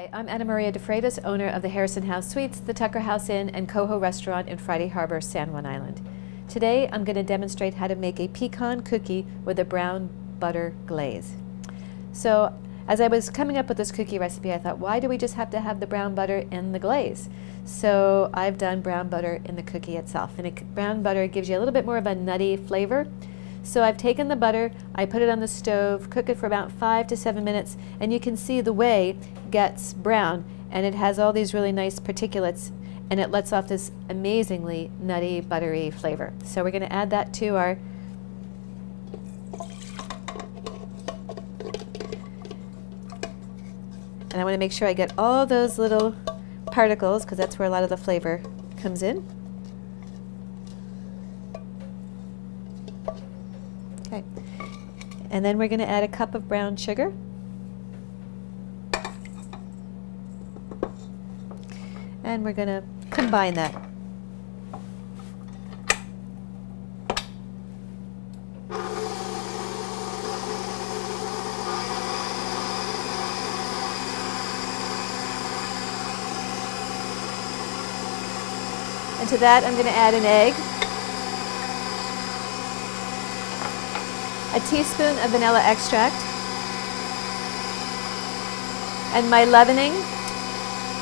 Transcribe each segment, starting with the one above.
Hi, I'm Anna Maria de Freitas, owner of the Harrison House Suites, the Tucker House Inn, and Coho Restaurant in Friday Harbor, San Juan Island. Today I'm going to demonstrate how to make a pecan cookie with a brown butter glaze. So as I was coming up with this cookie recipe, I thought, why do we just have to have the brown butter in the glaze? So I've done brown butter in the cookie itself, and brown butter gives you a little bit more of a nutty flavor. So I've taken the butter, I put it on the stove, cook it for about 5 to 7 minutes, and you can see the whey gets brown, and it has all these really nice particulates, and it lets off this amazingly nutty, buttery flavor. So we're going to add that to our and I want to make sure I get all those little particles, because that's where a lot of the flavor comes in. Okay. And then we're going to add a cup of brown sugar. And we're going to combine that. And to that I'm going to add an egg, a teaspoon of vanilla extract, and my leavening.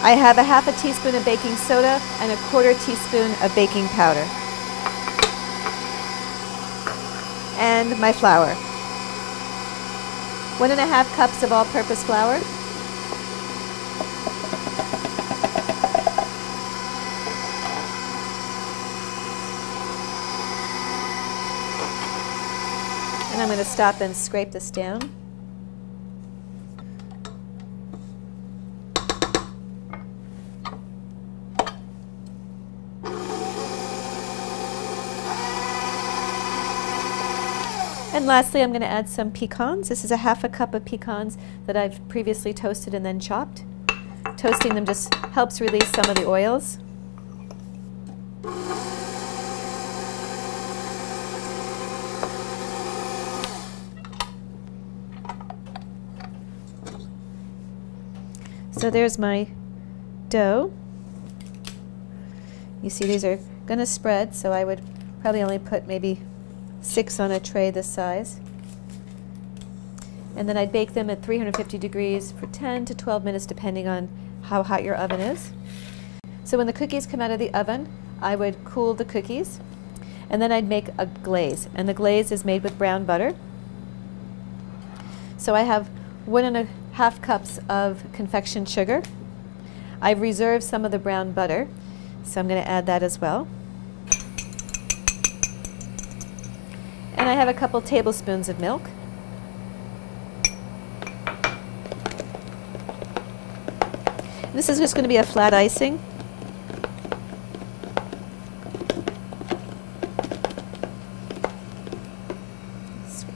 I have a half a teaspoon of baking soda and a quarter teaspoon of baking powder. And my flour. 1½ cups of all-purpose flour. And I'm going to stop and scrape this down. And lastly, I'm going to add some pecans. This is a half a cup of pecans that I've previously toasted and then chopped. Toasting them just helps release some of the oils. So there's my dough. You see these are going to spread, so I would probably only put maybe 6 on a tray this size. And then I'd bake them at 350 degrees for 10 to 12 minutes depending on how hot your oven is. So when the cookies come out of the oven, I would cool the cookies, and then I'd make a glaze. And the glaze is made with brown butter. So I have 1½ cups of confection sugar. I've reserved some of the brown butter, so I'm going to add that as well. And I have a couple tablespoons of milk. This is just going to be a flat icing.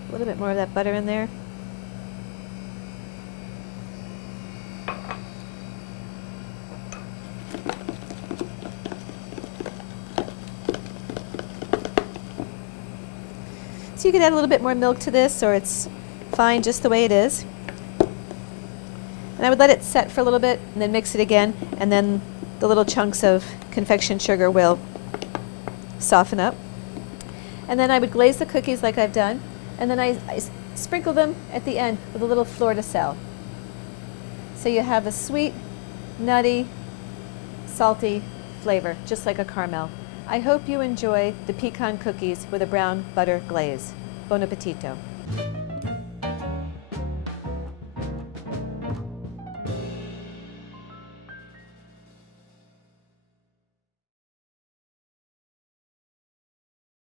A little bit more of that butter in there. So you could add a little bit more milk to this, or it's fine just the way it is. And I would let it set for a little bit and then mix it again, and then the little chunks of confection sugar will soften up. And then I would glaze the cookies like I've done, and then I sprinkle them at the end with a little fleur de sel. So you have a sweet, nutty, salty flavor, just like a caramel. I hope you enjoy the pecan cookies with a brown butter glaze. Buon appetito.